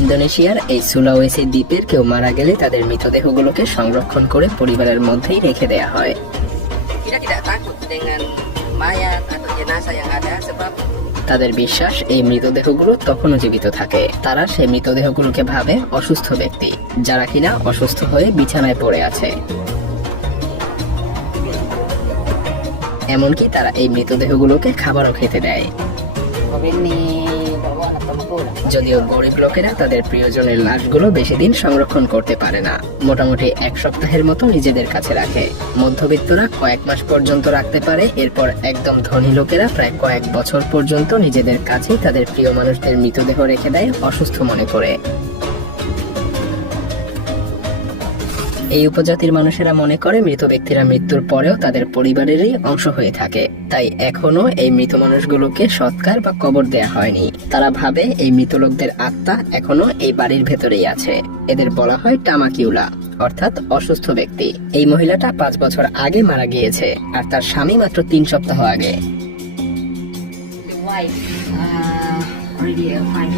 ইন্দোনেশিয়ার এই সুলাওয়েসি দ্বীপের কেউ মারা গেলে তাদের মৃতদেহগুলোকে সংরক্ষণ করে পরিবারের মধ্যেই রেখে দেয়া হয়। Kita tidak takut dengan mayat atau jenazah yang ada sebab তাদের বিশ্বাস এই মৃতদেহগুলো তখনও জীবিত থাকে। তারা সেই মৃতদেহগুলোকে ভাবে অসুস্থ ব্যক্তি, যারা কিনা অসুস্থ হয়ে বিছানায় পড়ে আছে। এমনকি তারা এই মৃতদেহগুলোকে খাবারও খেতে দেয়। ini bawa anak tempur. যদিও গরিব লোকেরা তাদের প্রিয়জনের লাশগুলো বেশি দিন সংরক্ষণ করতে পারে না, মোটামুটি 1 সপ্তাহের মতো নিজেদের কাছে রাখে। মধ্যবিত্তরা কয়েক মাস পর্যন্ত রাখতে পারে, এরপর একদম ধনী লোকেরা প্রায় কয়েক বছর পর্যন্ত নিজেদের কাছেই তাদের প্রিয় মানুষদের মৃতদেহ রেখে দেয় অসুস্থ মনে করে। এই উপজাতির মানুষেরা মনে করে মৃত ব্যক্তিরা মৃত্যুর পরেও তাদের পরিবারেরই অংশ হয়ে থাকে, তাই এখনো এই মৃত মানুষগুলোকে সৎকার বা কবর দেয়া হয়নি। তারা ভাবে এই মৃত লোকদের আত্মা এখনো এই বাড়ির ভেতরেই আছে। এদের বলা হয় টামাকিউলা, অর্থাৎ অসুস্থ ব্যক্তি। এই মহিলাটা 5 বছর আগে মারা গিয়েছে, আর তার স্বামী মাত্র 3 সপ্তাহ আগে। The wife already 5